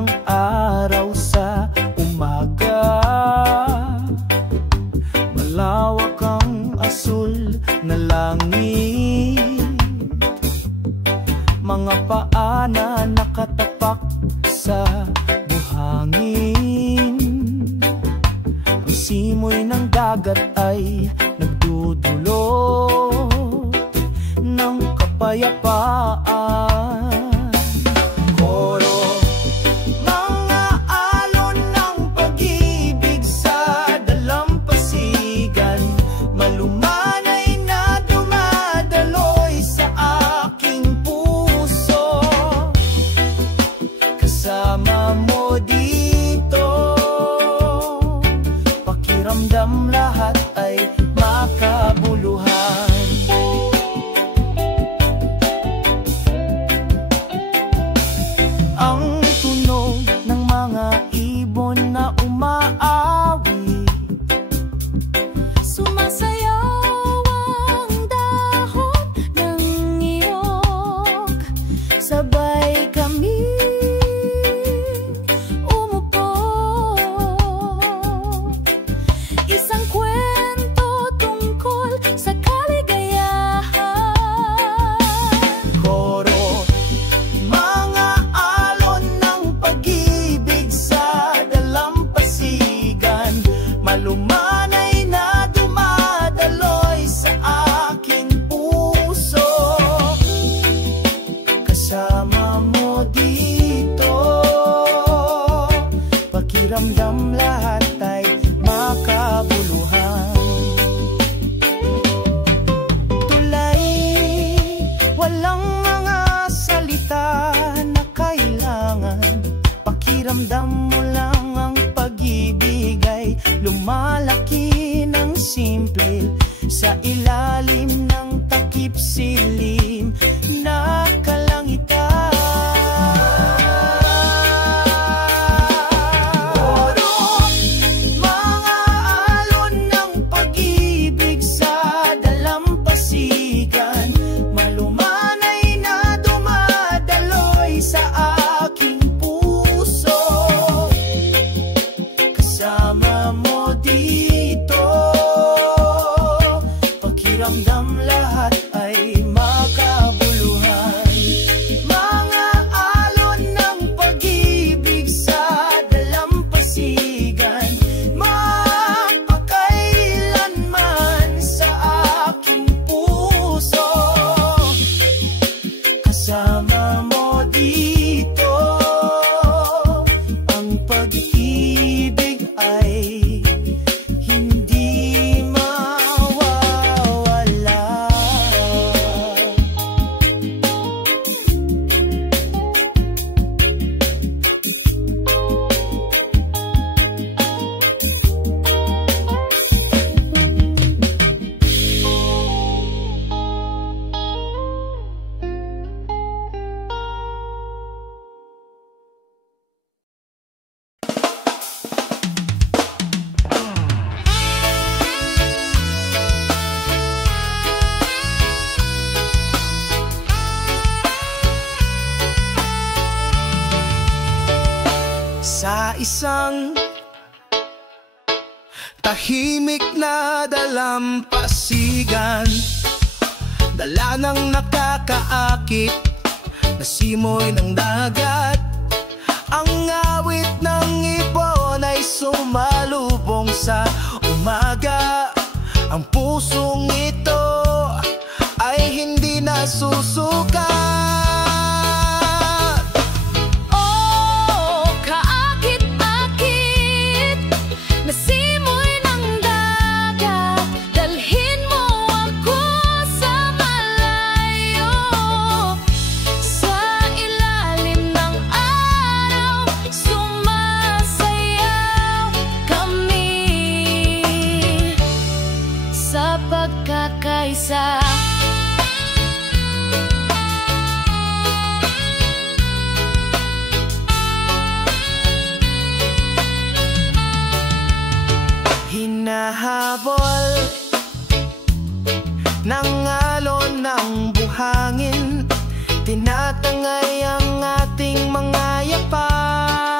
ng araw sa umaga. Malawak ang asul na langit, mga paa na nakatapak sa buhangin. Ang simoy ng dagat ay nagdudulot ng kapayapaan. Koro, mga alon ng pag-ibig sa dalampasigan, malumanay na dumadaloy sa aking puso. Kasama mo dito, pakiramdam lahat ay makabuluhan. Ang tunog ng mga ibon na umaawit, sumasayaw ang dahon ng niyog, sabay kami umupo. Isang kwento tungkol sa kaligayahan. koro, mga alon ng pag-ibig sa dalampasigan, malumanay na dumadaloy sa aking puso. Kasama mo dito, pakiramdam lahat ay makabuluhan. Tulay, walang mga salita na kailangan, pakiramdam mo lang ang pag-ibig ay lumalaki ng simple sa ilalim ng takip silim na kalangitan. Koro, mga alon ng pag-ibig sa dalampasigan, malumanay na dumadaloy sa aking puso. Kasama mo dito, pakiramdam lahat ay makabuluhan. Mga alon ng pag-ibig sa dalampasigan, mapakailanman sa aking puso. Kasama mo dito, ang pag-ibig ay hindi mawawala. Sa isang tahimik na dalampasigan, dala ng nakakaakit na simoy ng dagat. Ang awit ng ibon ay sumalubong sa umaga. Ang pusong ito ay hindi nasusukat. Oh, kaakit-akit na simoy ng dagat, dalhin mo ako sa malayo. Sa ilalim ng araw, sumasayaw kami sa pagkakaisa. Hinahabol ng alon ng buhangin, tinatangay ang ating mga yapak.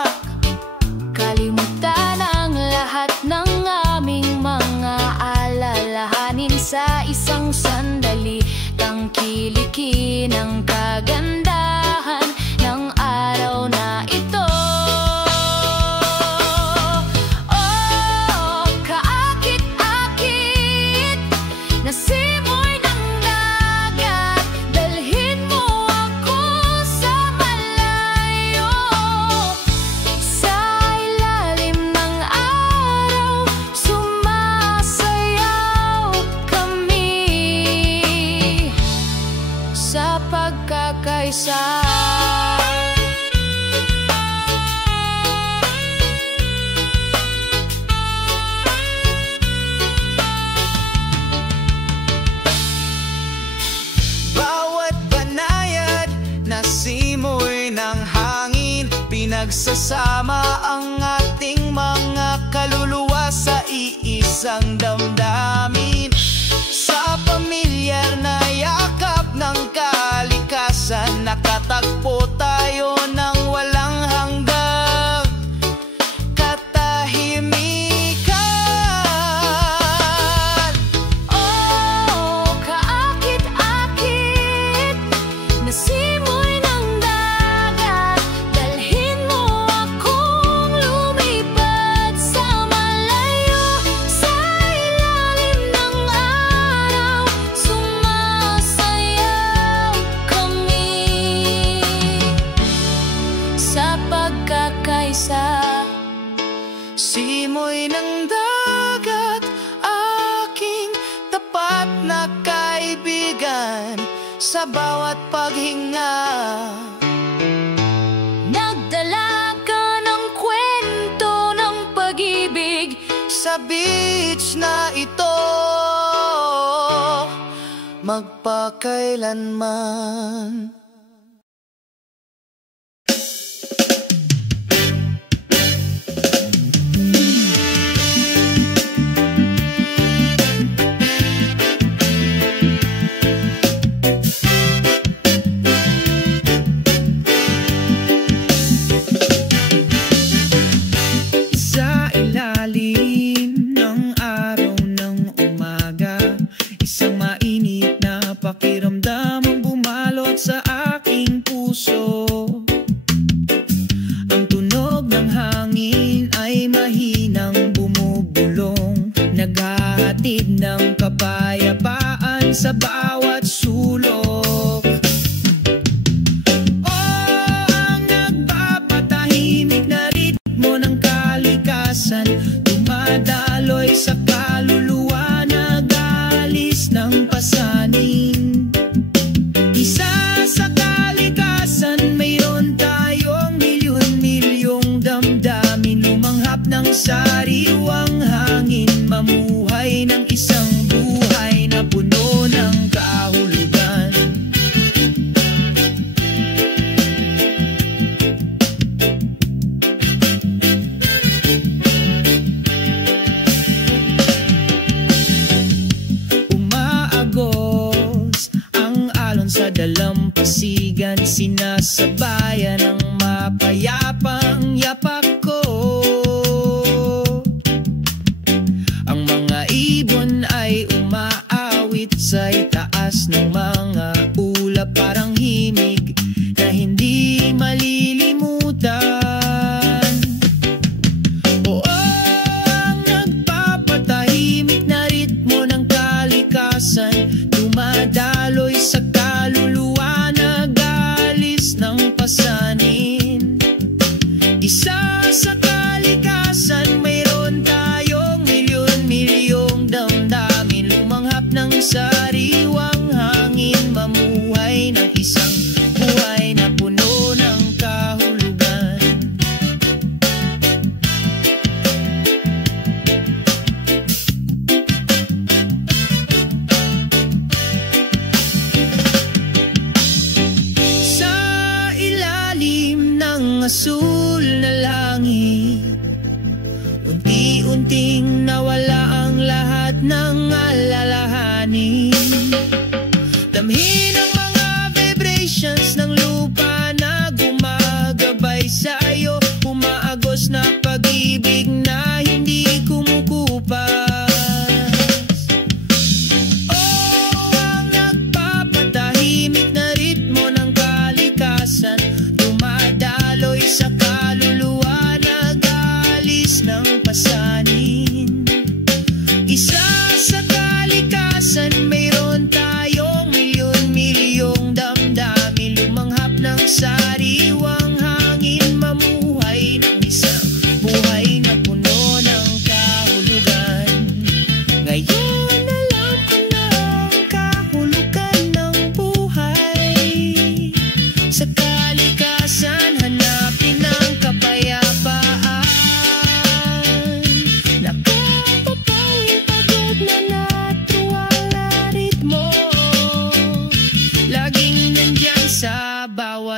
pagkakaisa. Bawat banayad na simoy ng hangin, pinagsasama ang ating mga kaluluwa sa iisang damdamin. Sa pamilyar na yakap ng kalikasan, nakatagpo tayo ng walang hanggang katahimikan. Oh, kaakit-akit na simoy ng dagat, dalhin mo akong lumipad sa malayo. Sa ilalim ng araw, sumasayaw kami sa pagkakaisa. Simoy ng dagat, aking tapat na kaibigan, sa bawat paghinga. Nagdala ka ng kwento ng pag-ibig Sa beach na ito, magpakailanman. Sa ilalim ng araw ng umaga, isang mainit na pakiramdam ang bumalot sa aking puso. Ang tunog ng hangin ay mahinang bumubulong, naghahatid ng kapayapaan sa bawat sulok. Ang nagpapatahimik na ritmo ng kalikasan, dumadaloy sa kaluluwa, nag-aalis ng pasanin. Isa sa kalikasan, mayroon tayong milyon-milyong damdamin, lumanghap ng sariwang hangin, mamuhay ng isang buhay na puno ng kahulugan. Umaagos ang alon sa dalampasigan, sinasabayan ang mapayapang yapak ko. Ang mga ibon ay umaawit sa itaas ng mga ulap, parang himig na hindi malilimutan. Oo, ang nagpapatahimik na ritmo ng kalikasan, dumadaloy sa kaluluwa, nag-aalis ng pasanin. Isa sa kalikasan, mayroon tayong milyon-milyong damdamin, lumanghap ng sariwang hangin, mamuhay ng isang buhay na puno ng kahulugan. Sa ilalim ng asul na langit, unti-unting nawala ang lahat ng alalahanin. Damhin ang mga vibrations ng lupa na gumagabay sa iyo, umaagos na pag-ibig na hindi kumukupas. Ang nagpapatahimik na ritmo ng kalikasan, dumadaloy sa kaluluwa, nag-aalis ng pasanin. Isa sa kalikasan, mayroon tayong milyon-milyon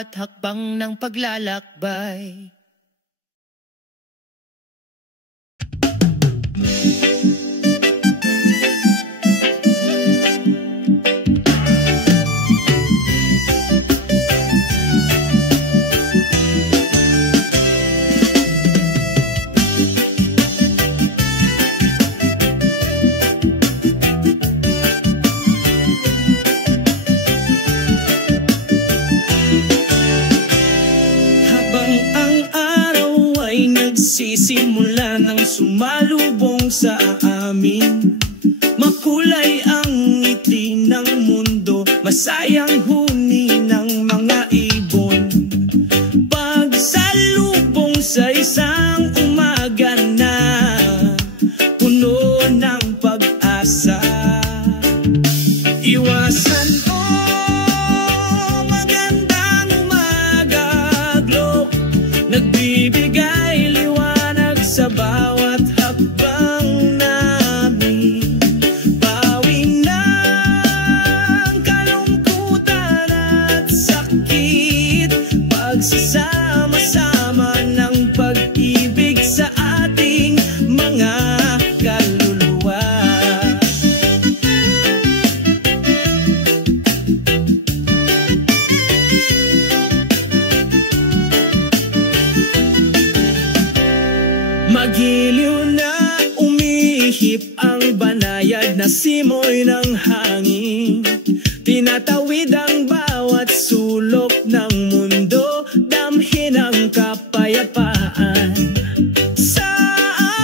bawat hakbang ng paglalakbay. Sisimula ng sumalubong sa amin. Makulay ang ngiti ng mundo, masayang huni ng mga ibon. Pagsalubong sa isang umaga na puno ng pag-asa. Iwasan magandang umaga, glow, nagbibigay sa bawat hakbang namin. Bawi ng kalungkutan at sakit, pagsasama-sama ng pag-ibig sa ating mga kaluluwa. Magiliw na umihip ang banayad na simoy ng hangin. Tinatawid ang bawat sulok ng mundo, damhin ang kapayapaan sa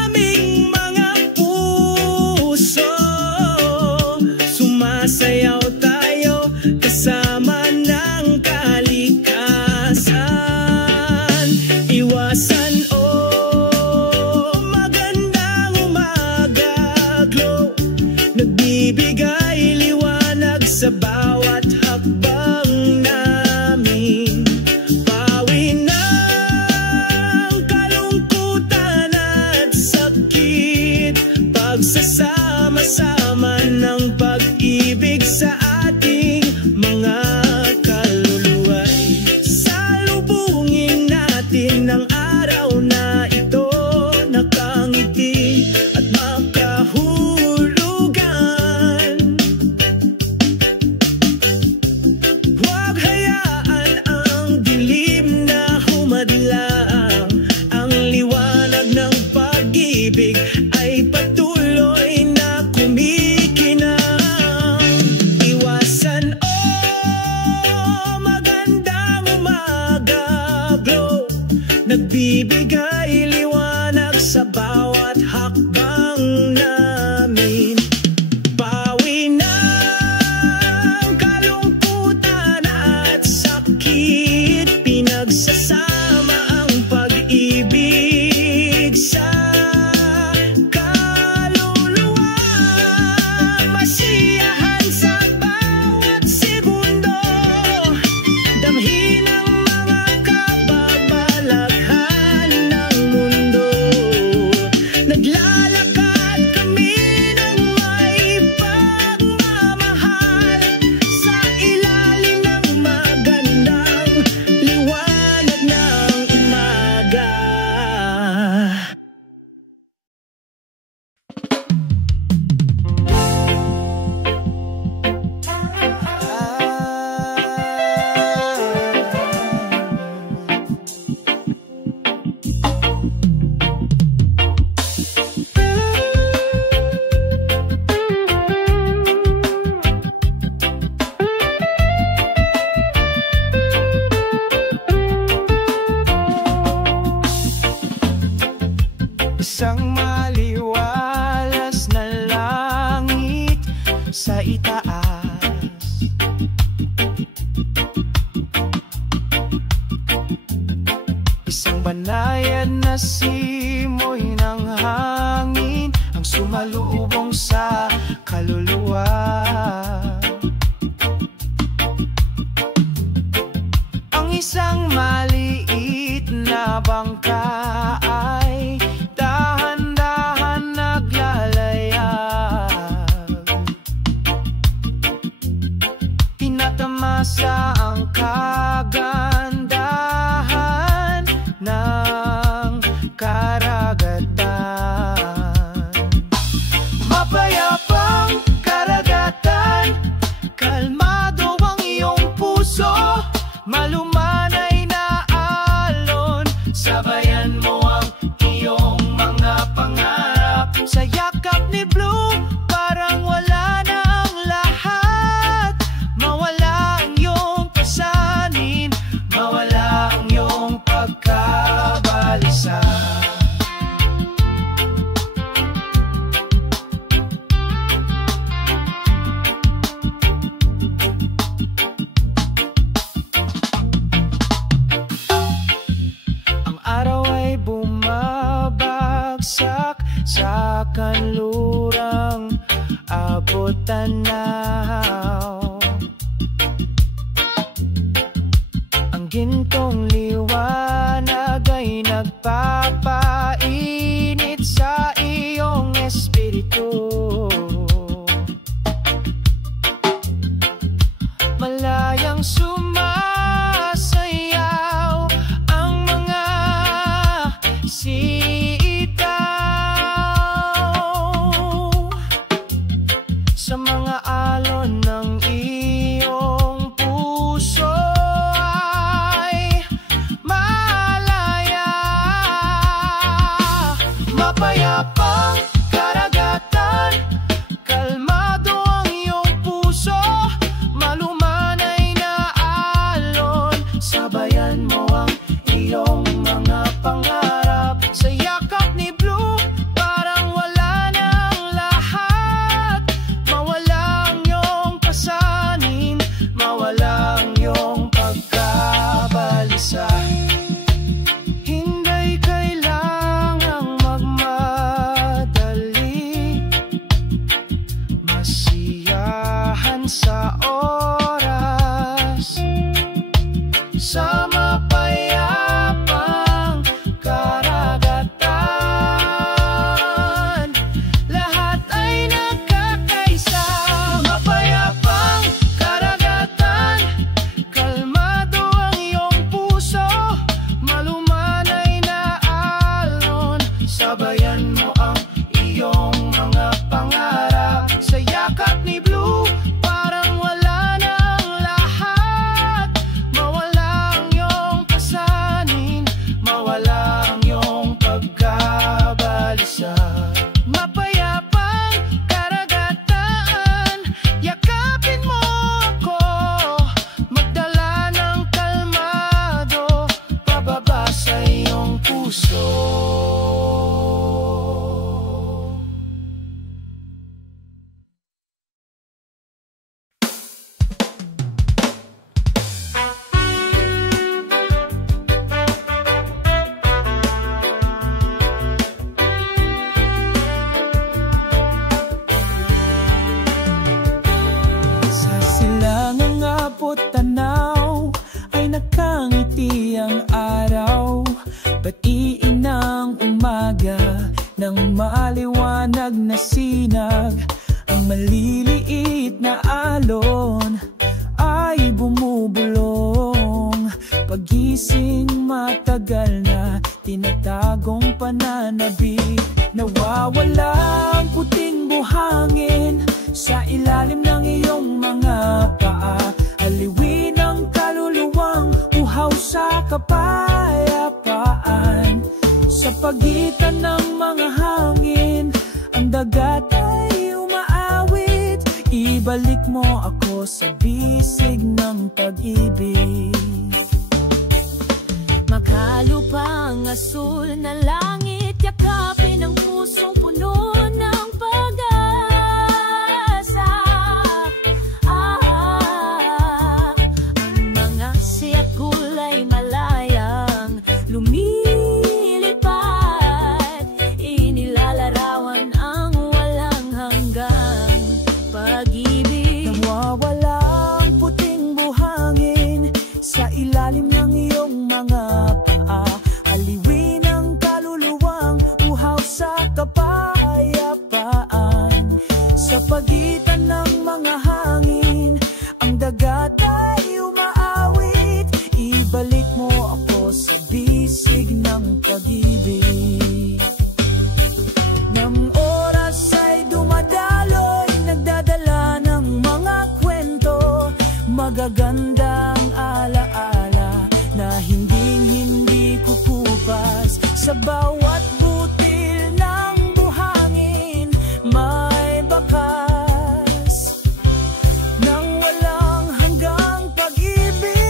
aming mga puso. Sumasayaw tayo kasama ng kalikasan. Iwasan nagbibigay liwanag sa bawat hakbang namin. Bawi ng kalungkutan at sakit, pagsasama-sama ng pag-ibig sa ating mga kaluluwa. Salubungin natin ang araw na ito, nakangiti at makahulugan. Huwag hayaan ang dilim na humadlang, ang liwanag ng pag-ibig ay patuloy na kumikinang. Iwasan magandang umaga, glow, nagbibigay liwanag sa bawat hakbang namin. Bawi ng kalungkutan at sakit, pinagsasama ang pag-ibig sa kaluluwa. Masiyahan sa bawat segundo, damhin ang mga kababalaghan ng mundo. Naglalakad kami ng may pagmamahal sa ilalim ng magandang liwanag ng umaga. Isang maliwalas na langit sa itaas, isang banayan na simoy ng hangin ang sumalubong sa kaluluwa. Ang isang maliit na bangka ay dahan-dahan naglalayag, tinatamasa ang kagan kanlurang abot tanaw. Ang gintong liwanag ay nagpapainit sa iyong espiritu. Malayang sumasayaw ang mga sitaw sa mga alon ng iyong puso ay malaya. Mapayapang karagatan, kalmado ang iyong puso, malumanay na alon. Sabayan mo ang iyong mga pangarap sa yakap ni Blue, parang wala nang lahat. Mawala ang iyong pasanin, mawala ang iyong pagkabalisa. Hindi kailangang magmadali, masiyahan sa oras, sa mapayapang karagatan. Lahat ay nagkakaisa. Mapayapang karagatan, kalmado ang iyong puso, malumanay na alon. Sabayan mo ang iyong mga pangarap sa yakap ni Blue, parang wala nang lahat. Mawala ang iyong pasanin, mawala ang iyong pagkabalisa. Mapayapang karagatan, yakapin mo ako, magdala ng kalmado pababa sa iyong puso. Sa silangang abot tanaw ay nakangiti ang araw. Batiin ng umaga ng maliwanag na sinag. Ang maliliit na alon ay bumubulong. Pagising matagal na tinatagong pananabik. Nawawala ang puting buhangin sa ilalim ng iyong mga paa. Aliwin ang kaluluwang uhaw sa kapayapaan. Sa pagitan ng mga hangin, ang dagat ay umaawit. Ibalik mo ako sa bisig ng pag-ibig. Makalupang asul na langit, yakapin ang pusong puno ng pag-asa. Ang mga siyak kulay malayang lumilipad, inilalarawan ang walang hanggang pag-ibig. Nawawala ang puting buhangin sa ilalim ng iyong mga paa. Aliwin ang kaluluwang uhaw sa kapayapaan. Sa pagitan ng mga hangin, ang dagat ay umaawit. Ibalik mo ako sa bisig ng pag-ibig. Nang oras ay dumadaloy, nagdadala ng mga kwento, magagandang alaala na hinding-hindi kukupas. Sa bawat butil ng buhangin may bakas ng walang hanggang pag-ibig.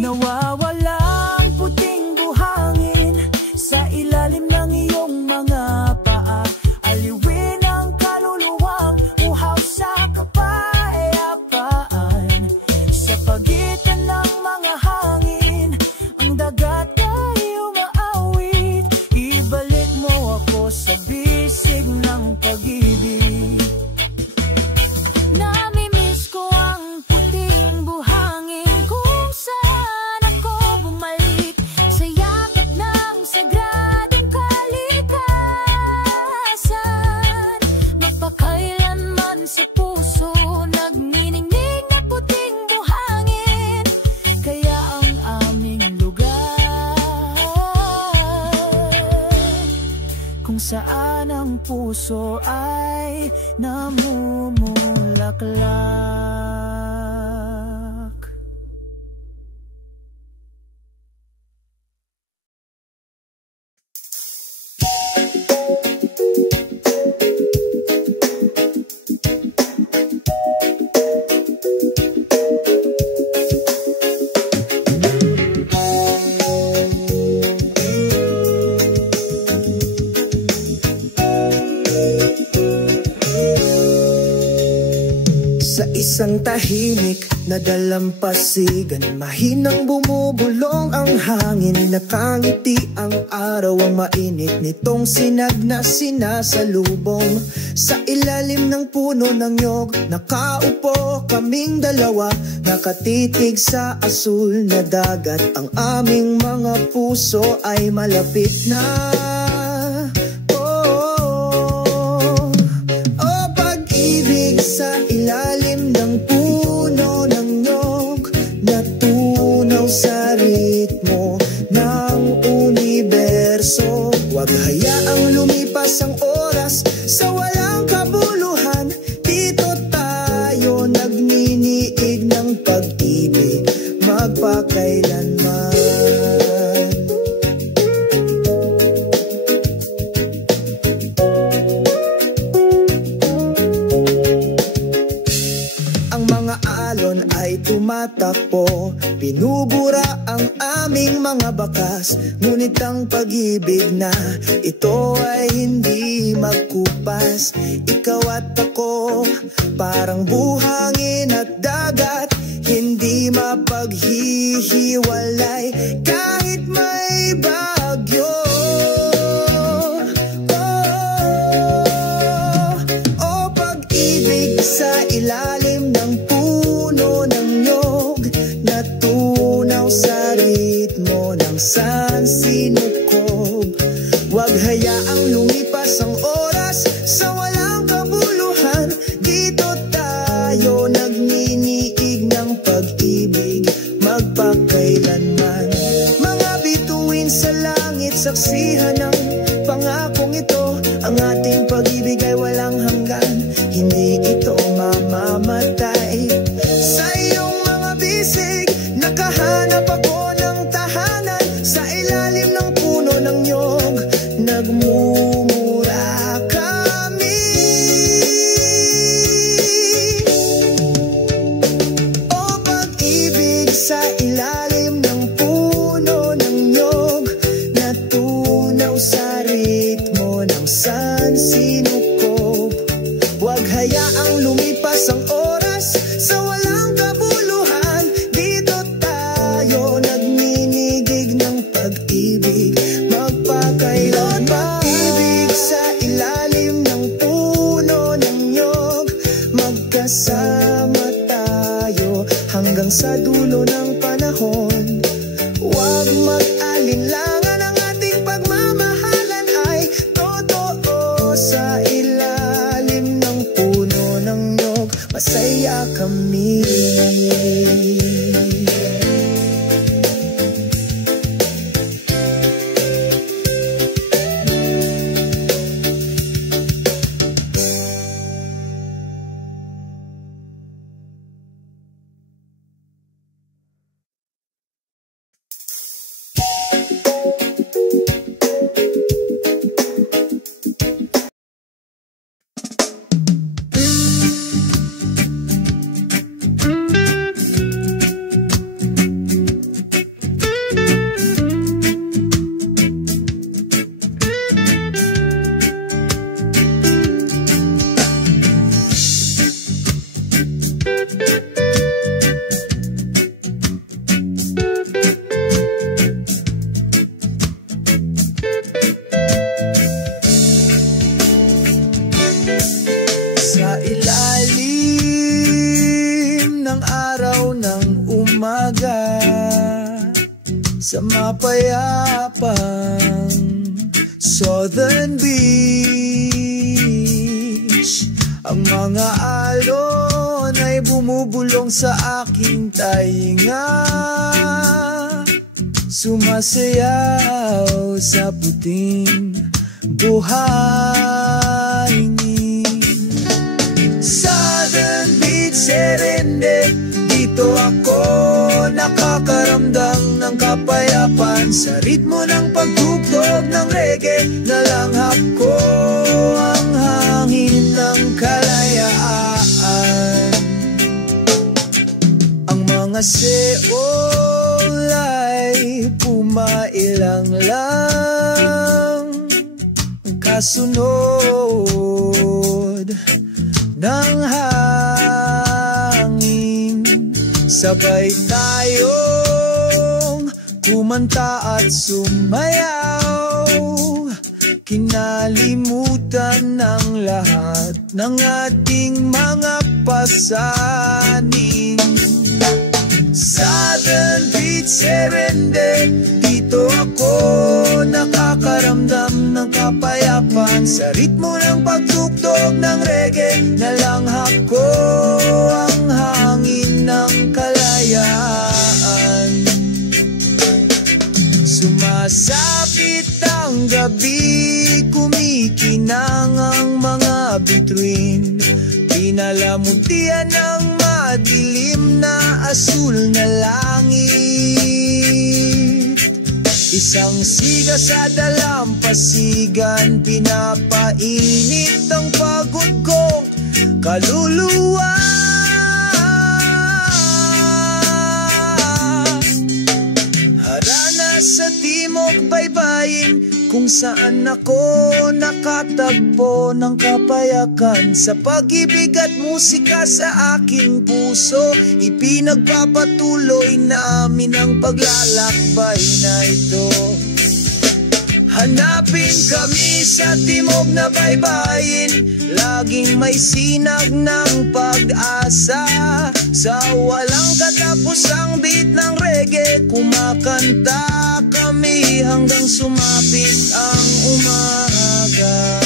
Nawawala ang puting buhangin sa ilalim ng iyong mga paa. Aliwin ang kaluluwang uhaw sa kapayapaan. Sa pagitan ng mga hangin, saan ang puso ay namumulaklak. Isang tahimik na dalampasigan, mahinang bumubulong ang hangin. Nakangiti ang araw, ang mainit nitong sinag na sinasalubong. Sa ilalim ng puno ng nyog, nakaupo kaming dalawa, nakatitig sa asul na dagat. Ang aming mga puso ay malapit na. Sa ilalim ng puno ng nyog, natunaw sa ritmo ng universo. Huwag hayaang lumipas ang oras sa walang kabuluhan. Dito tayo nagniniig ng pag-ibig magpakailanman. Tumatakbo, binubura ang aming mga bakas. Ngunit ang pag-ibig na ito ay hindi magkupas. Ikaw at ako, parang buhangin at dagat, hindi mapaghihiwalay kahit may bagyo. Oh, pag-ibig sa ilalim ng sa ritmo ng sansinukob. Huwag hayaang lumipas ang oras sa walang kabuluhan. Dito tayo nagniniig ng pag-ibig magpakailanman. Mga bituin sa langit, saksihan ng pangakong ito. Ang ating pag-ibig ay walang hanggan, hindi ito mamamatay. Sa iyong mga bisig, nakahanap ako ng tahanan. Sa ilalim ng puno ng nyog, nagmumura kami. O pag-ibig sa ilalim ng puno ng nyog, natunaw sa ritmo ng sansinukob. Huwag hayaang lumipas ang oras sa walang kabuluhan. Dito tayo nagninigig ng pag-ibig magpakailanman. Pag-ibig sa ilalim ng puno ng nyog, magkasama tayo hanggang sa dulo ng panahon. Huwag mag-alinlangan, ang ating pagmamahalan ay totoo. Sa ilalim ng puno ng nyog, masaya kami. Sa mapayapang Southern Beach, ang mga alon ay bumubulong sa aking tainga. Sumasayaw sa puting buhangin. Southern Beach Serendip, dito ako nakakaramdam ng kapayapaan. Sa ritmo ng pagtugtog ng reggae, nalanghap ko ang hangin ng kalayaan. Ang mga Seoul ay pumailang lang, kasunod ng hangin. Sabay tayong kumanta at sumayaw, kinalimutan ng lahat ng ating mga pasanin. Southern Beach Serendip, dito ako nakakaramdam ng kapayapaan. Sa ritmo ng pagtugtog ng reggae, nalanghap ko ang hangin ng kalayaan. Sumasapit ang gabi, kumikinang ang mga bituin, pinalamutian ng madilim na asul na langit. Isang siga sa dalampasigan, pinapainit ang pagod kong kaluluwa. Harana sa timog baybayin, kung saan ako nakatagpo ng kapayakan. Sa pag-ibig at musika sa aking puso, ipinagpapatuloy namin ang paglalakbay na ito. Hanapin kami sa timog na baybayin, laging may sinag ng pag-asa. Sa walang katapusang beat ng reggae, kumakanta kami hanggang sumapit ang umaga.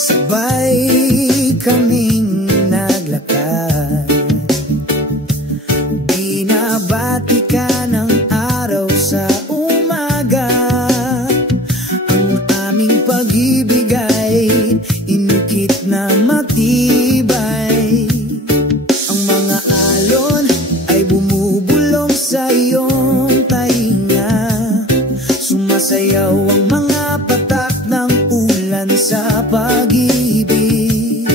Sabay kaming naglakad, binabati ka ng araw sa umaga. Ang aming pag-ibig ay inukit na matibay. Ang mga alon ay bumubulong sa iyong tainga, sumasayaw ang mga patak ng ulan sa pag-ibig.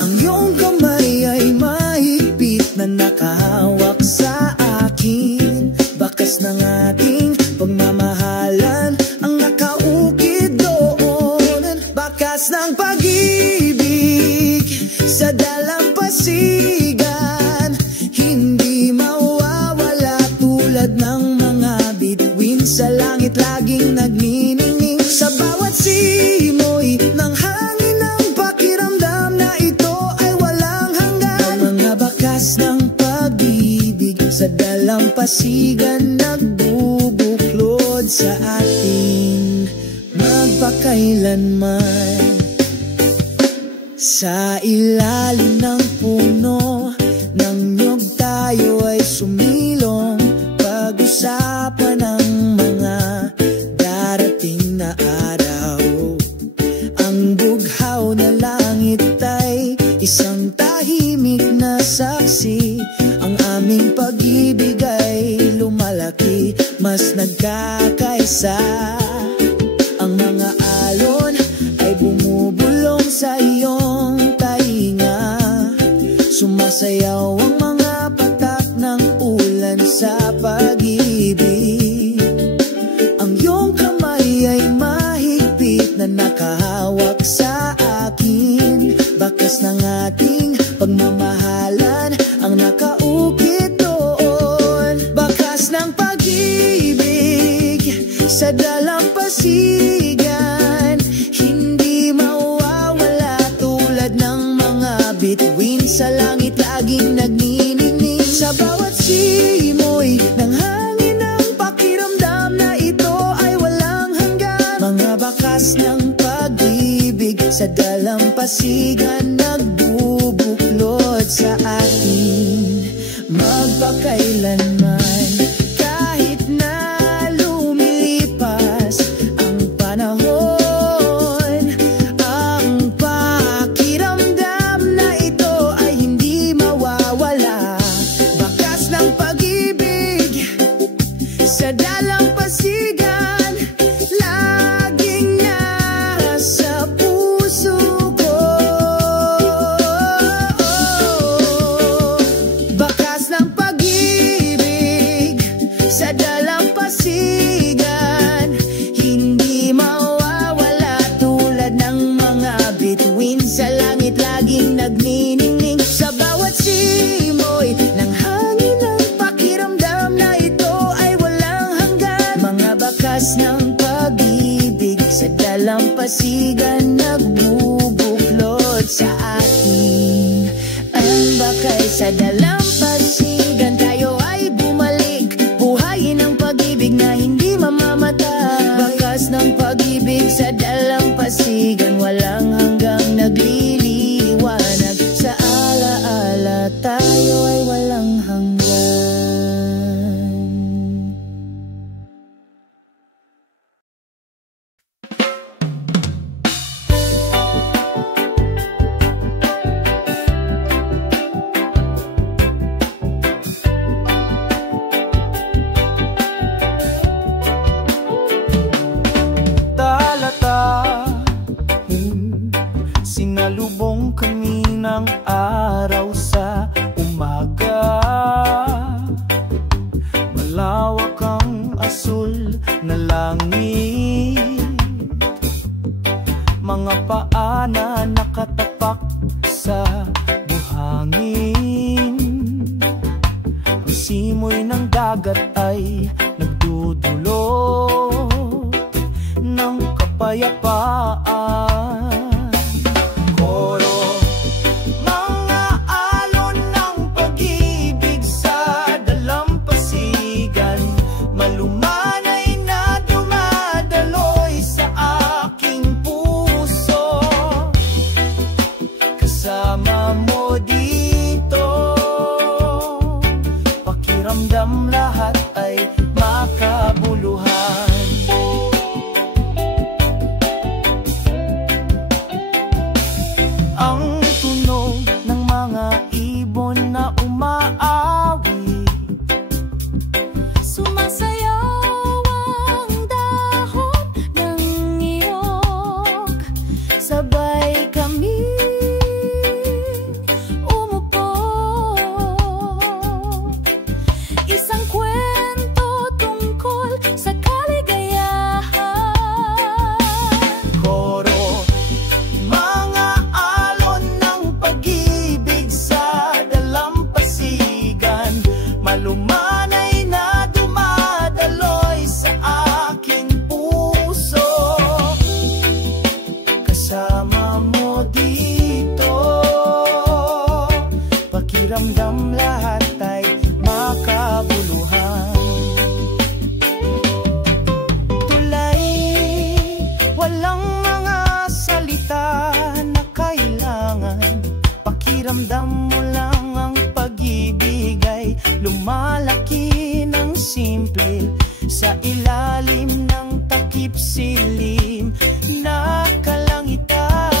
Ang iyong kamay ay mahigpit na nakahawak sa akin, bakas ng ating pagmamahalan ang nakaukit doon. Bakas ng pag-ibig sa dalampasigan, hindi mawawala tulad ng mga bituin sa langit, laging nagniningning sa bawat simoy ng hangin. Ng pakiramdam na ito ay walang hanggan. Ang mga bakas ng pag-ibig sa dalampasigan, nagbubuklod sa ating magpakailanman. Sa ilalim ng puno ng niyog tayo ay sumilong, pag-usapan ng mga darating na araw. Ang bughaw na langit ay isang tahimik na saksi. Ang aming pag-ibig ay lumalaki, mas nagkakaisa. Ang mga alon ay bumubulong sa iyong tainga, sumasayaw ang mga patak ng ulan sa pag-ibig. Ang iyong kamay ay mahigpit na nakahawak sa akin, bakas ng ating pagmamahalan ang nakaukit doon. Bakas ng pag-ibig sa dalampasigan, hindi mawawala tulad ng mga bituin sa langit laging nagniningning. Sa bawat simoy ng hangin ang pakiramdam na ito ay walang hanggan. Mga bakas ng pag-ibig sa dalampasigan nagbubuklod sa atin magpakailanman. Kahit na lumilipas ang panahon, ang pakiramdam na ito ay hindi mawawala. Bakas ng pag-ibig sa dalampasigan laging nasa puso ko. Bakas ng pag-ibig sa dalampasigan, hindi mawawala tulad ng mga bituin sa langit laging nagniningning. Sa bawat simoy ng hangin ang pakiramdam na ito ay walang hanggan. Mga bakas ng pag-ibig sa dalampasigan nagbubuklod sa atin. Ang bakay sa dalampasigan, tayo ay bumalik, buhayin ang pag-ibig na hindi mamamatay. Bakas ng pag-ibig sa dalampasigan, walang hanggang nagliliwanag. Sa alaala tayo ay walang hanggan. Sinalubong kami ng araw sa umaga. Malawak ang asul na langit, mga paa na nakatapak sa buhangin. Ang simoy ng dagat ay nagdudulot ng kapayapaan. Lahat ay makabuluhan. takip silim na kalangitan.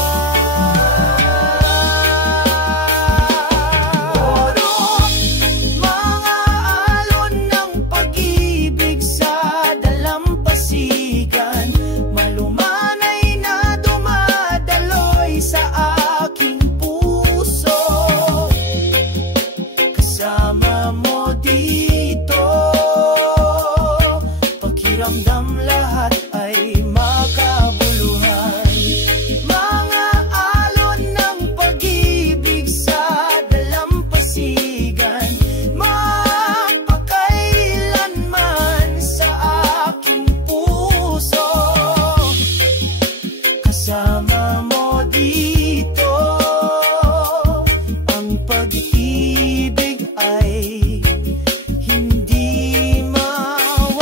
kasama mo dito. Ang pag-ibig ay hindi mawawala.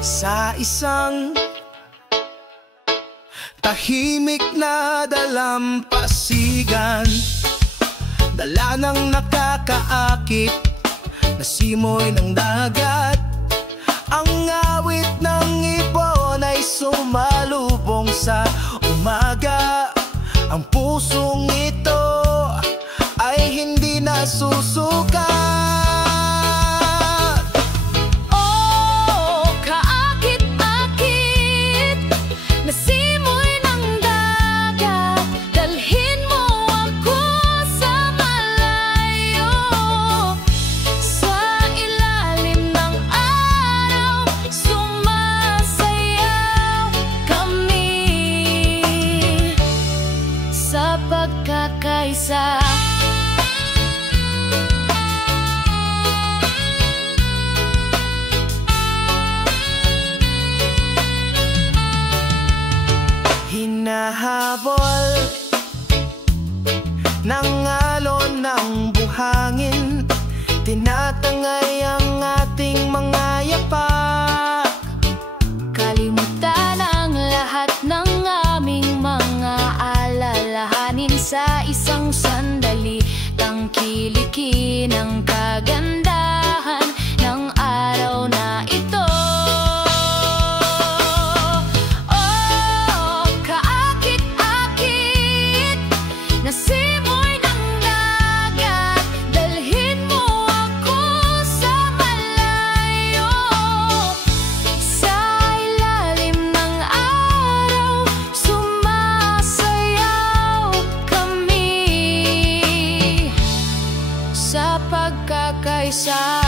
Sa isang tahimik na dalampasigan, dala ng nakakaakit na simoy ng dagat. Ang awit ng ibon ay sumalubong sa umaga. Ang pusong ito ay hindi nasusukat. Pagkakaisa, hinahabol ng alon ng buhangin, tinatangay ang ating mga yapak. Kalimutan ang lahat ng aming mga alalahanin sa isang sandali. Tangkilikin ang kagandahan ng araw na ito. Oh, kaakit-akit na simoy ng dagat, dalhin mo ako sa malayo. Sa ilalim ng araw, sumasayaw kami sa pagkakaisa.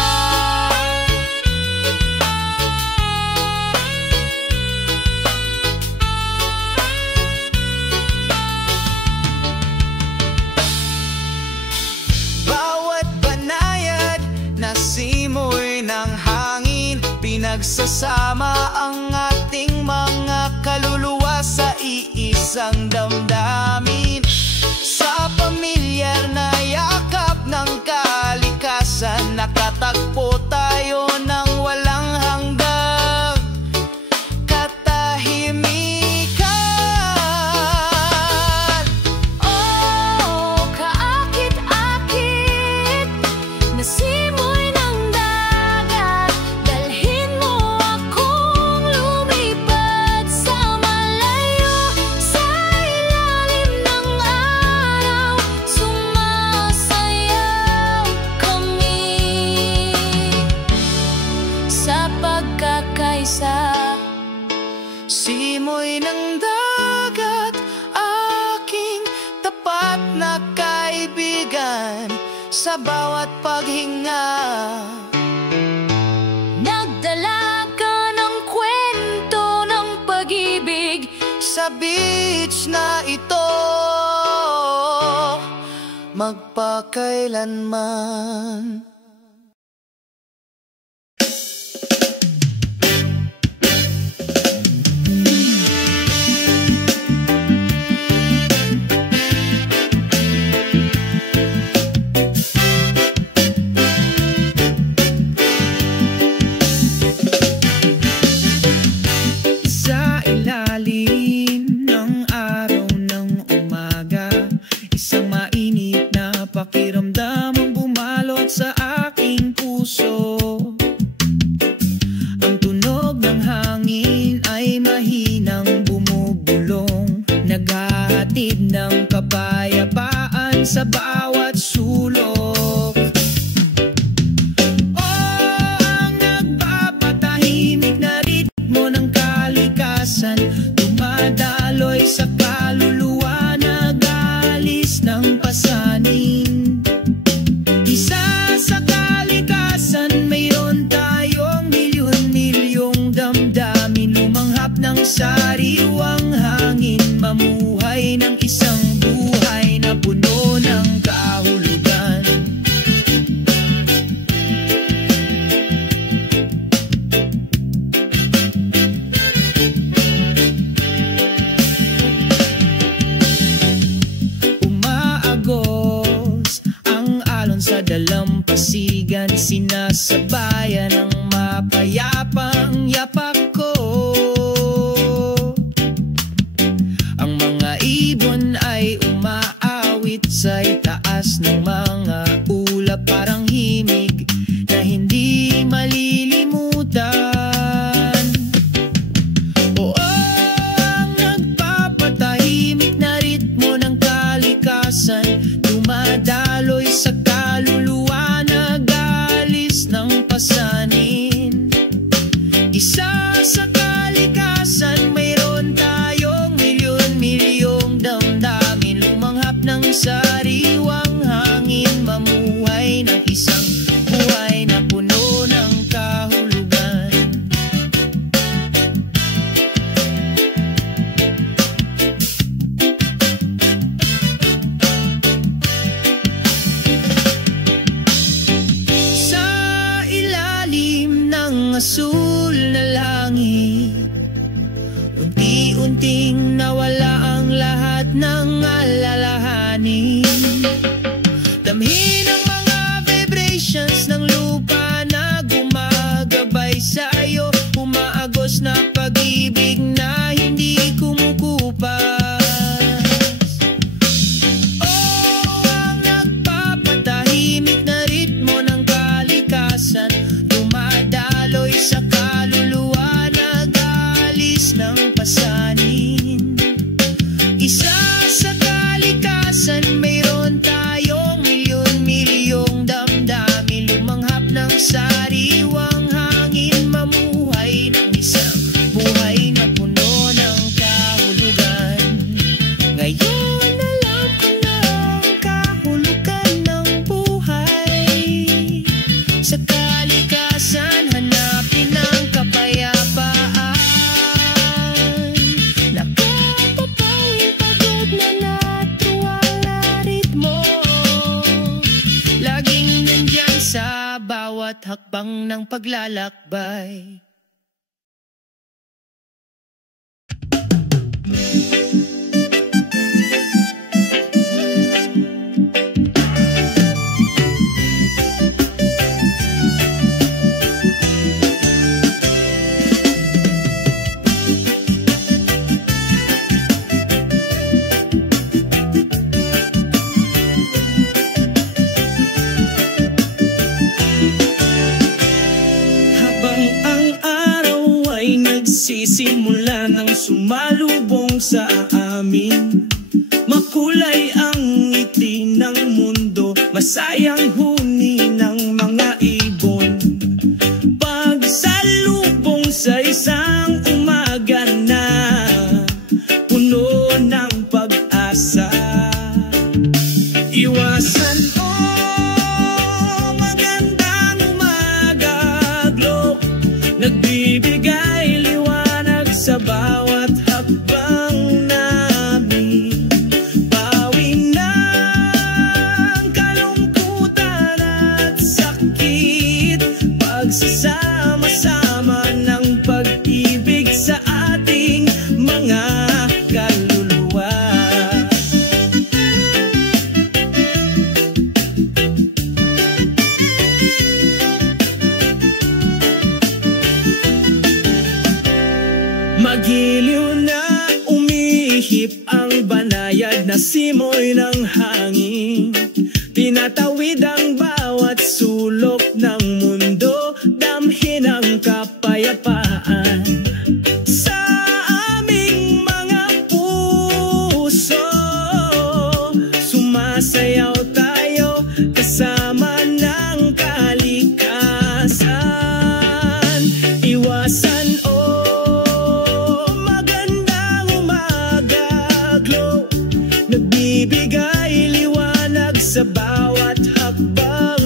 Bawat banayad na simoy ng hangin, pinagsasama ang ating mga kaluluwa sa iisang damdamin. Sa pamilyar na yakap ng kalikasan, nakatagpo tayo ng walang hanggang katahimikan. Oh, kaakit-akit na simoy ng dagat, dalhin mo akong lumipad sa malayo. Sa ilalim ng araw, sumasayaw kami sa pagkakaisa. Simoy ng dagat, aking tapat na kaibigan, sa bawat paghinga. Nagdala ka ng kwento ng pag-ibig sa beach na ito, magpakailanman. Sa ilalim ng araw ng umaga, isang mainit na pakiramdam ang bumalot sa sinasabayan ng mapayapang yapak ko. Ang mga ibon ay umaawit sa itaas ng mga ulap, parang himig na hindi malilimutan. Oo, ang nagpapatahimik na ritmo ng kalikasan, dumadaloy sa kaluluwa, nag-aalis ng pasanin. Isa sa kalikasan, mayroon tayong milyon-milyong damdamin, lumanghap ng sariwang hangin, mamuhay ng isang buhay na puno ng kahulugan. Sa ilalim ng asul na langit, unti-unting nawala ang lahat ng alalahanin. Damhin ang mga vibrations ng lupa na gumagabay sa'yo, umaagos na pag-ibig na hindi kumukupas. Oh, ang nagpapatahimik na ritmo ng kalikasan, dumadaloy sa kaluluwa, nag-aalis ng pasanin. Isa sa kalikasan, mayroon tayong milyon-milyong damdamin, lumanghap ng sariwang hangin, mamuhay ng isang buhay na puno ng kahulugan. Ngayon alam ko na ang kahulugan ng buhay. Sa kalikasan, hanapin ang kapayapaan. Nakapapawing pagod na natuwang na ritmo, laging nandyan sa bawat hakbang ng paglalakbay. Habang ang araw ay nagsisimula ng sumalubong sa amin, makulay ang ngiti ng mundo, masayang huni ng mga ibon. Pagsalubong sa isang umaga na puno ng pag-asa, iwasan magandang umaga, glow, nagbibigay liwanag sa bawat hakbang namin. Bawi ng kalungkutan at sakit, pagsasama-sama ng pag-ibig sa ating mga kaluluwa. Magiliw na umihip ang banayad na simoy ng hangin, tinatawid ang bawat sulok ng mundo, damhin ang kapayapaan. Sa aming mga puso, sumasayaw tayo kasama ng kalikasan. Iwasan magandang umaga, glow, nagbibigay liwanag sa bawat hakbang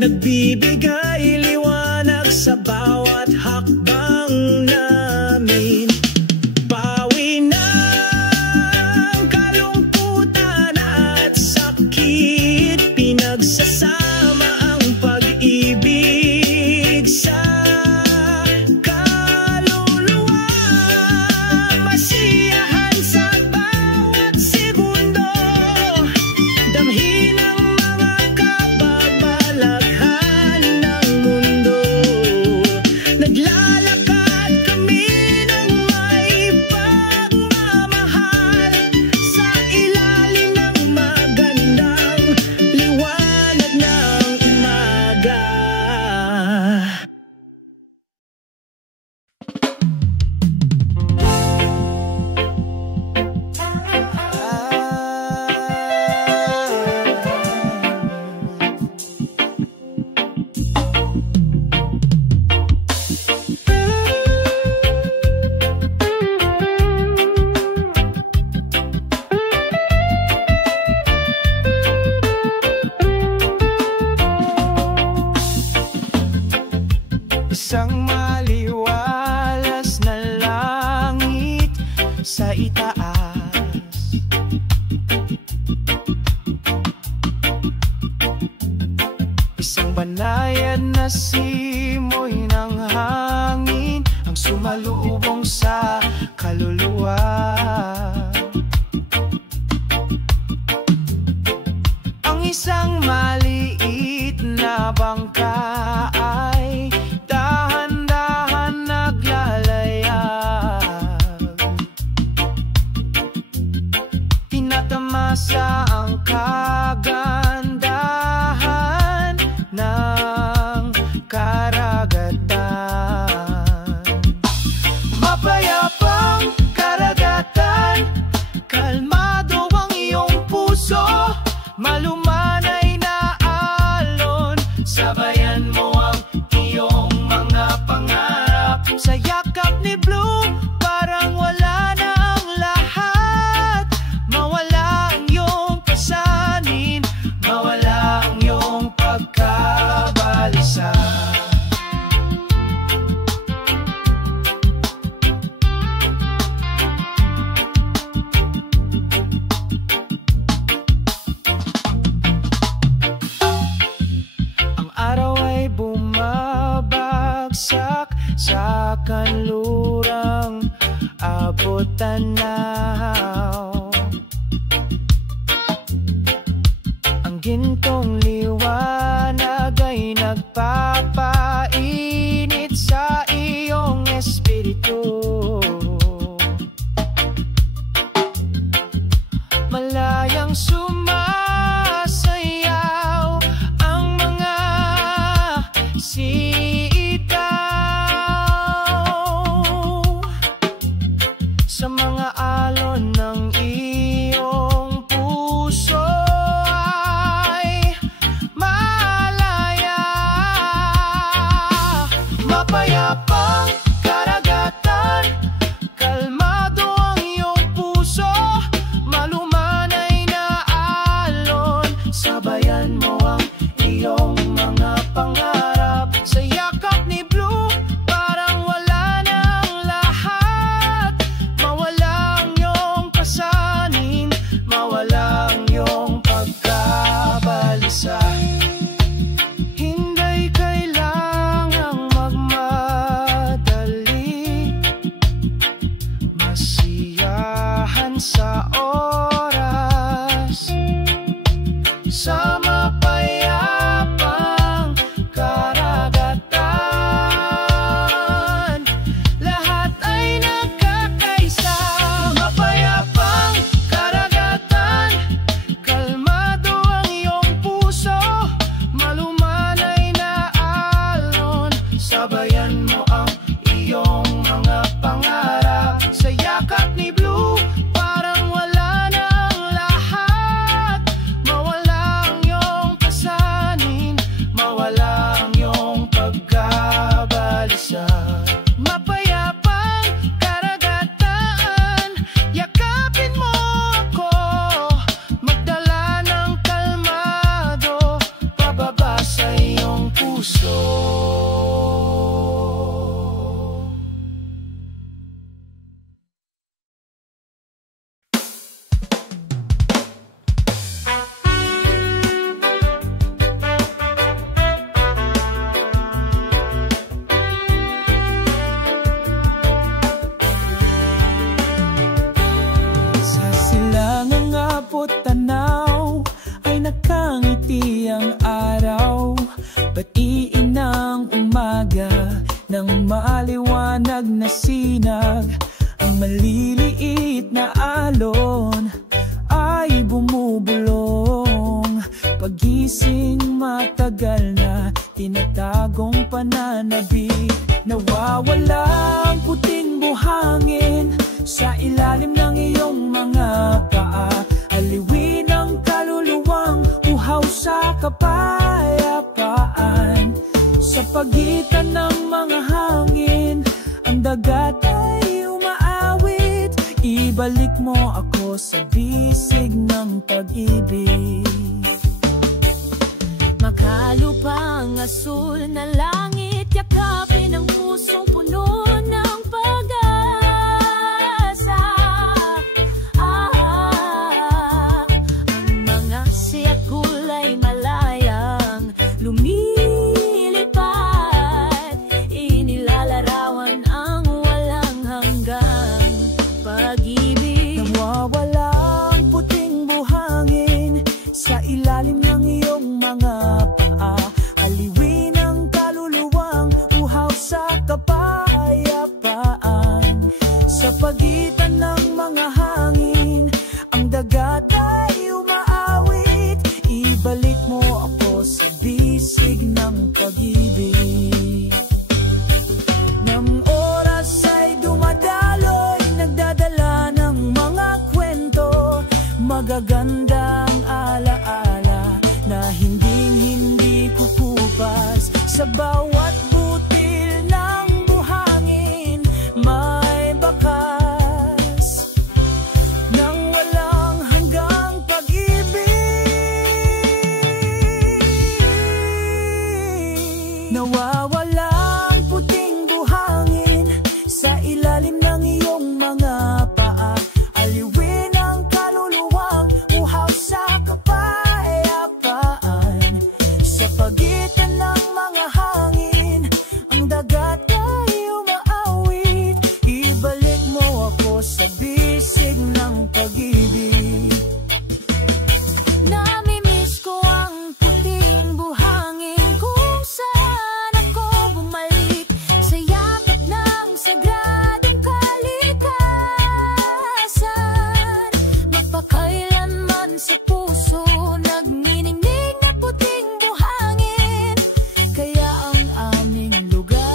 nagbibigay liwanag sa bawat hakbang namin. Pawi ng kalungkutan at sakit, pinagsasama ang pag-ibig sa kaluluwa. Masiyahan sa bawat segundo, damhin ang mga kababalaghan ng mundo. Naglalakad kami ng may pagmamahal sa ilalim ng magandang liwanag ng umaga. Isang maliwalas na langit sa itaas, isang banayan na simoy ng hangin ang sumalubong sa kaluluwa. Ang isang maliit na bangka ay dahan-dahan naglalayag, tinatamasa ang kagandahan ng karagatan. Mapayapang karagatan, kalmado ang iyong puso, malumanay na alon, sabayan mo ang iyong mga pangarap. Sa yakap ni Blue, parang wala na ang lahat. Mawala ang iyong pasanin, mawala ang iyong pagkabalisa. Ang araw ay bumabagsak sa kanlurang abot tanaw. Ang gintong liwanag ay nagpapainit sa iyong espiritu. Malayang sumasayaw ang mga sitaw sa mga alon ng iyong puso ay malaya. Mapayapang karagatan, kalmado ang iyong puso, malumanay na alon, sabayan mo ang iyong mga pangarap. Sa yakap ni Blue, parang wala na ang lahat. Mawala ang iyong pasanin, mawala ang iyong pagkabalisa. Hindi kailangang magmadali, masiyahan sa oras, sa mapayapang ng ngiti ang araw, batiin ng umaga ng maliwanag na sinag. Ang maliliit na alon ay bumubulong, pagising matagal na tinatagong pananabik. Nawawalang puting buhangin sa ilalim ng iyong mga paa, aliwin ang kaluluwang uhaw sa kapayapaan. Sa pagitan ng mga hangin, ang dagat ay umaawit. Ibalik mo ako sa bisig ng pag-ibig. Makalupang asul na langit, yakapin ang pusong puno ng pag-asa. Ang mga siyak kulay malayang lumilipad, inilalarawan ang walang hanggang pag-ibig. Nawawalang puting buhangin sa ilalim ng iyong mga paa, aliwin ang kaluluwang uhaw sa kapayapaan. Sa pagitan ng mga hangin, ang dagat ay umaawit. Ibalik mo ako sa bisig ng pag-ibig. Nang oras ay dumadaloy, nagdadala ng mga kwento, magagandang alaala na hinding-hindi kukupas. Sa bawat butil ng buhangin may bakas ng walang hanggang pag-ibig. Nawawalang puting buhangin sa ilalim ng iyong mga paa, aliwin ang kaluluwang uhaw sa kapayapaan. Sa pagitan ng mga hangin, ang dagat ay umaawit. Ibalik mo ako sa bisig ng pag-ibig. Namimiss ko ang puting buhangin kung saan ako bumalik sa yakap ng sagradong kalikasan. Magpakailanman sa puso nagniningning na puting buhangin, kaya ang aming lugar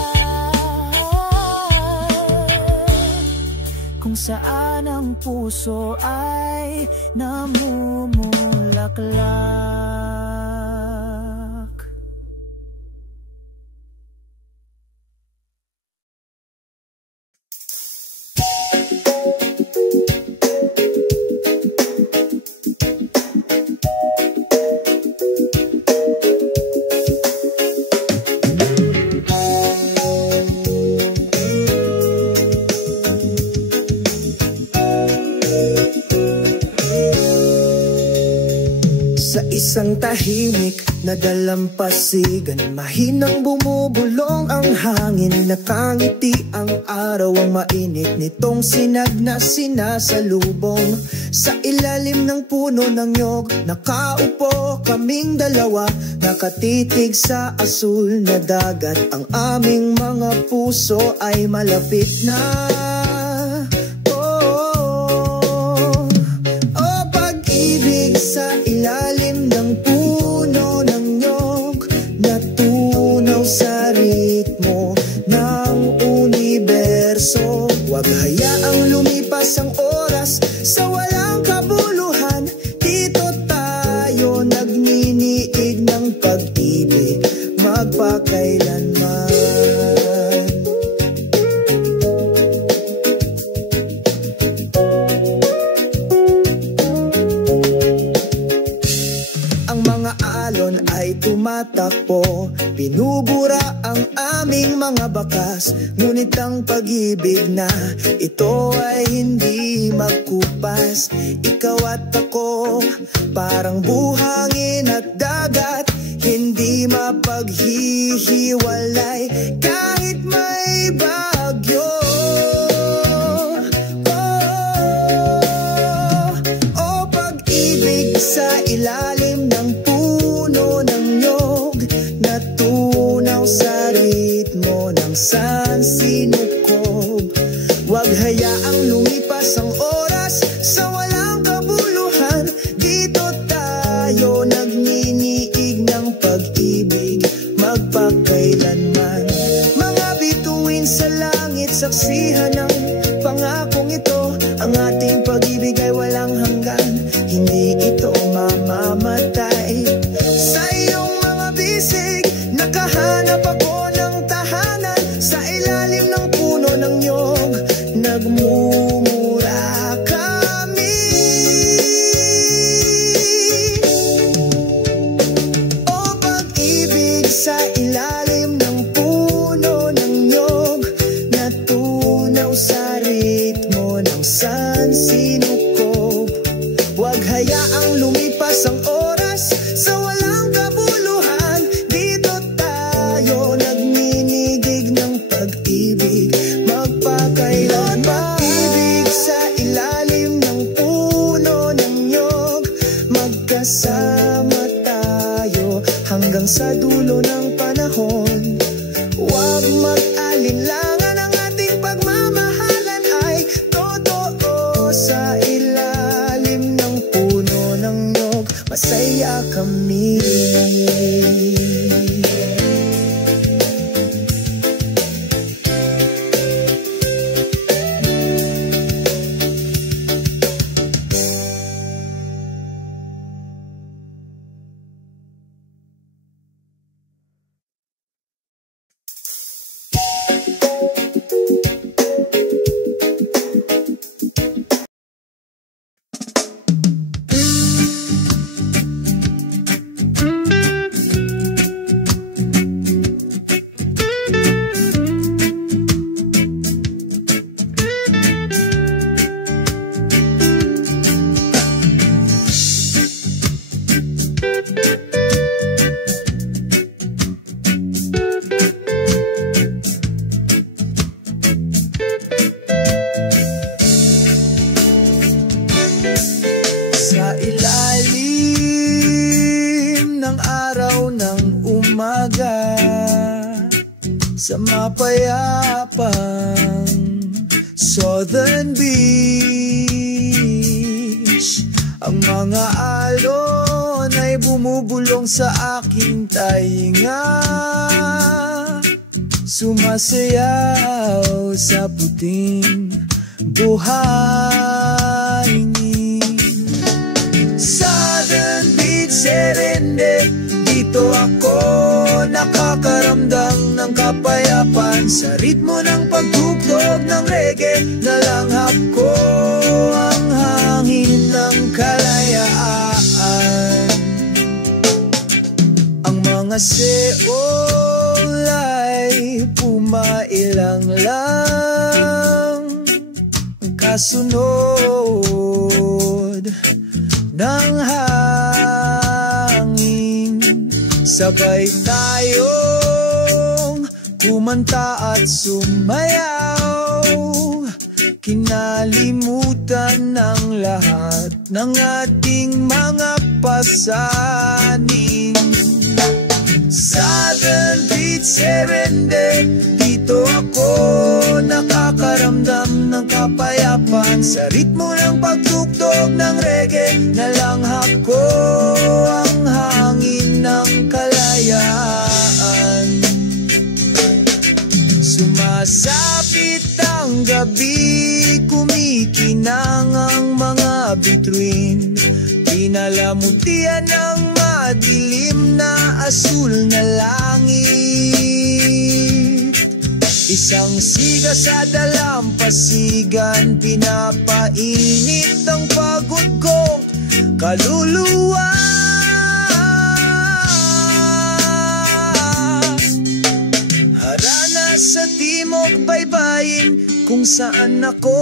kung saan ang puso ay namumulaklak. Sa isang tahimik na dalampasigan, mahinang bumubulong ang hangin. Nakangiti ang araw, ang mainit nitong sinag na sinasalubong. Sa ilalim ng puno ng nyog, nakaupo kaming dalawa, nakatitig sa asul na dagat. Ang aming mga puso ay malapit na. Sa ilalim ng puno ng nyog, natunaw sa ritmo ng universo. Huwag hayaang lumipas ang oras sa walang kabuluhan. Dito tayo nagniniig ng pag-ibig magpakailanman. Tumatakbo, binubura ang aming mga bakas. Ngunit ang pag-ibig na ito ay hindi magkupas. Ikaw at ako, parang buhangin at dagat, hindi mapaghihiwalay kahit may bagyo. Oh, pag-ibig sa ilalim ng puso kapangyarihan ng pangakong ito. Ang ating pag-ibig ay walang hanggan, hindi ito mamamatay. Sa iyong mga bisig, nakahanap ako ng tahanan. Sa ilalim ng puno ng niyog, nagmumura kami. O pag-ibig, sa ilalim ng puno ng niyog, natunaw sa ritmo ng sansinukob. Huwag hayaang lumipas ang oras sa walang kabuluhan. Dito tayo nagninigig ng pag-ibig, magpakailan. Pag-ibig sa ilalim ng puno ng niyog, magkasama tayo hanggang sa dulo ng panahon. Huwag mag-alinlangan, ang ating pagmamahalan ay totoo. Sa ilalim ng puno ng niyog, masaya kami. Sa ilalim ng araw ng umaga, sa mapayapang Southern Beach, ang mga alon ay bumubulong sa aking tainga, sumasayaw sa puting buhangin. Southern Beach, Serendip, dito ako nakakaramdam ng kapayapaan. Sa ritmo ng pagtugtog ng reggae, nalanghap ko ang hangin ng kalayaan. Ang mga seol ay pumailang lang, kasunod ng hangin. Sabay tayong kumanta at sumayaw, kinalimutan ng lahat ng ating mga pasanin. Southern Beach, Serendip, dito ako nakakaramdam ng kapayapaan. Sa ritmo ng pagtugtog ng reggae, nalanghap ko ang hangin ng kalayaan. Sumasapit ang gabi, kumikinang ang mga bituin, pinalamutian ng madilim na asul na langit. Isang siga sa dalampasigan, pinapainit ang pagod kong kaluluwa. Harana sa timog baybayin, kung saan ako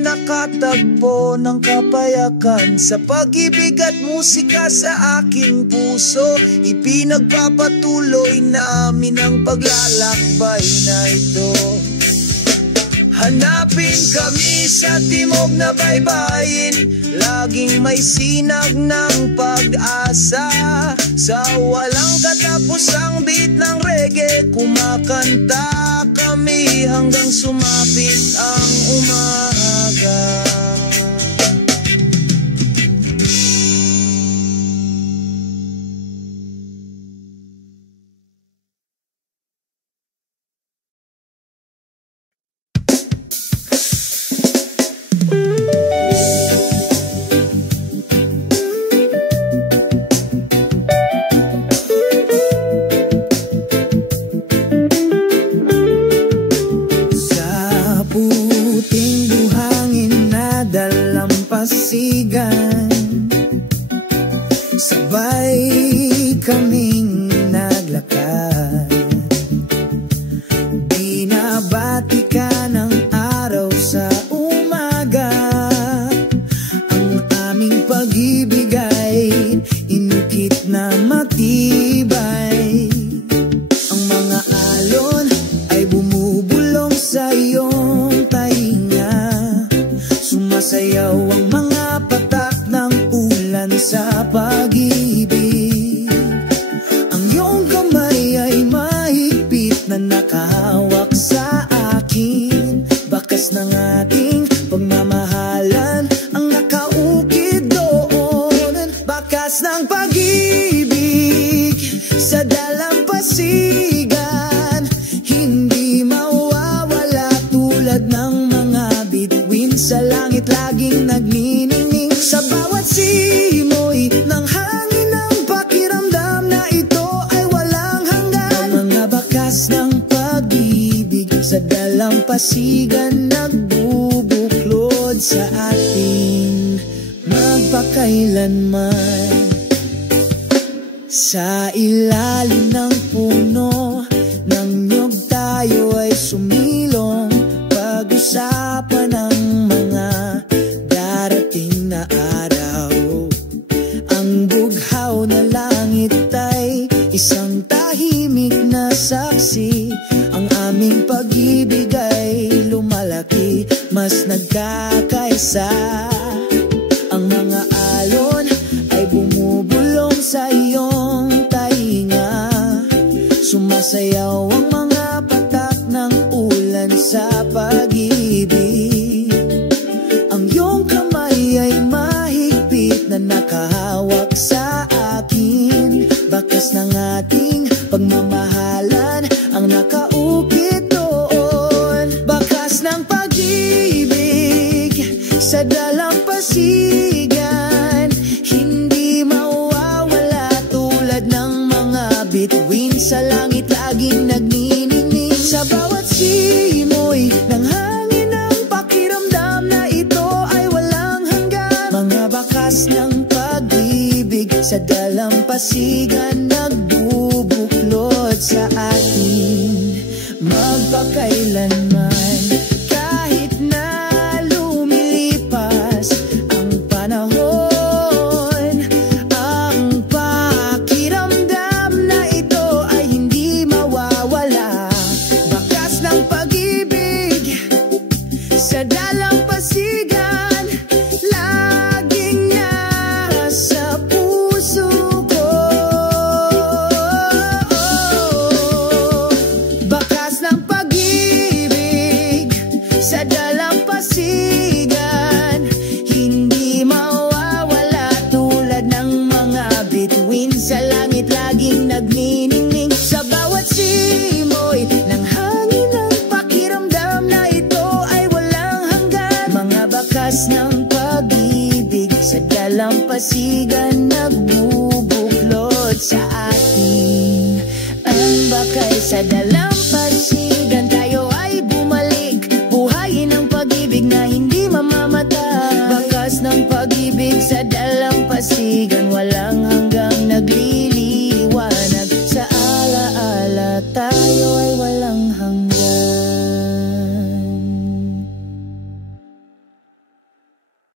nakatagpo ng kapayakan. Sa pag-ibig at musika sa aking puso, ipinagpapatuloy namin ang paglalakbay na ito. Hanapin kami sa timog na baybayin, laging may sinag ng pag-asa. Sa walang katapusang beat ng reggae, kumakanta kami hanggang sumapit ang umaga. matibay. Ang mga alon ay bumubulong sa iyong tainga. Sumasayaw ang mga patak ng ulan sa pag-ibig. Ang iyong kamay ay mahigpit na nakahawak sa akin. Bakas ng ating pagmamahalan ang nakaukit doon. Bakas ng pag-ibig sa dalampasigan, hindi mawawala tulad ng mga bituin sa langit laging nagniningning. Sa bawat simoy ng hangin ng pakiramdam na ito ay walang hanggan. Ang mga bakas ng pag-ibig sa dalampasigan nagbubuklod sa ating magpakailanman. Sa ilalim ng puno ng niyog tayo ay sumilong, pag-usapan ng mga darating na araw. Ang bughaw na langit ay isang tahimik na saksi. Ang aming pag-ibig ay lumalaki, mas nagkakaisa. Ang mga alon ay bumubulong sa iyong tainga. Sumasayaw ang mga patak ng ulan sa pag-ibig. Ang iyong kamay ay mahigpit na nakahawak sa akin. Bakas ng ating pagmamahalan ang nakaukit doon. Bakas ng pag-ibig sa dalampasigan, hindi mawawala tulad ng mga bituin sa langit laging nagniningning. Sa bawat simoy ng hangin ng pakiramdam na ito ay walang hanggan. Mga bakas ng pag-ibig sa dalampasigan nagbubuklod sa atin magpakailanman. Kahit na lumilipas ang panahon, ang pakiramdam na ito ay hindi mawawala. Bakas ng pag-ibig sa dalampasigan laging nasa puso ko. Bakas ng pag-ibig sa dalampasigan, hindi mawawala tulad ng mga bituin sa langit laging nagniningning. Sa bawat simoy ng hangin ng pakiramdam na ito ay walang hanggan. Mga bakas ng pag-ibig sa dalampasigan nagbubuklod sa atin. Ang bakal sa dalampasigan, tayo ay bumalik. Buhayin ang pag-ibig na hindi mamamatay. Bakas ng pag-ibig sa dalampasigan